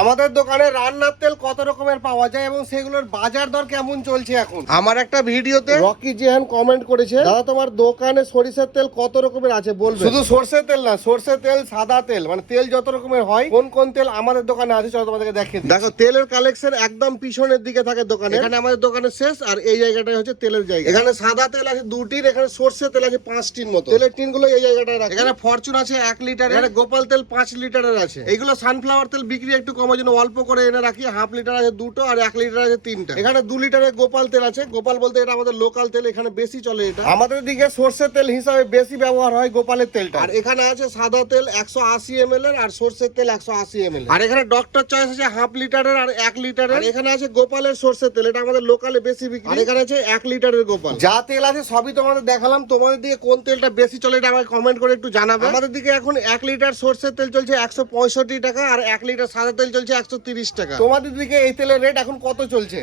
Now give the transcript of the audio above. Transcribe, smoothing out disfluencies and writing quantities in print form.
আমাদের দোকানে রান্নার তেল কত রকমের পাওয়া যায় এবং সেগুলোর বাজার দর কেমন চলছে এখন। আমার একটা ভিডিওতে রকি জেহান কমেন্ট করেছে, দাদা তোমার দোকানে সরিষার তেল কত রকমের আছে বলবে। শুধু সরষের তেল না, সরষের তেল, সাদা তেল, মানে তেল যত রকমের হয়, কোন কোন তেল আমাদের দোকানে আছে চলো তোমাদেরকে দেখিয়ে দিই। দেখো তেলের কালেকশন একদম পিছনের দিকে থাকে দোকানে, এখানে আমাদের দোকানের শেষ, আর এই জায়গাটাই হচ্ছে তেলের জায়গা। এখানে সাদা তেল আছে 2টির, এখানে সরষের তেল আছে 5টির মতো। তেলের টিন গুলো এই জায়গাটায় রাখে। এখানে ফরচুন আছে 1 লিটার, এখানে গোপাল তেল 5 লিটারের আছে। এইগুলো সানফ্লাওয়ার তেল বিক্রি একটু কমের জন্য অল্প করে এনে রাখি। 1/2 লিটার আছে 2টো, আর 1 লিটার আছে 3টা। এখানে 2 লিটারের গোপাল তেল আছে। গোপাল বলতে এটা আমাদের লোকাল তেল, এখানে বেশি চলে এটা। আমাদের দিকে সরষের তেল হিসাবে বেশি ব্যবহার হয় গোপালের তেলটা। আর এখানে আছে সাদা তেল 180 ml এর, আর সরষের তেল 180 ml। আর এখানে ডক্টর চয়েস আছে 1/2 লিটারের আর 1 লিটারের। এখানে আছে গোপালের সরষের তেল, এটা আমাদের লোকালে বেশি বিক্রি। আর এখানে আছে 1 লিটারের গোপাল। যা তেল আছে সবই তোমাদের দেখালাম। তোমাদের দিকে কোন তেলটা বেশি চলে এটা আমাকে কমেন্ট করে একটু জানাবে। আমাদের দিকে এখন 1 লিটার সরষের তেল চলছে 165 টাকা, আর 1 লিটার সাদা তেল চলছে 130 টাকা। তোমাদের দিকে এই তেলের রেট এখন কত চলছে?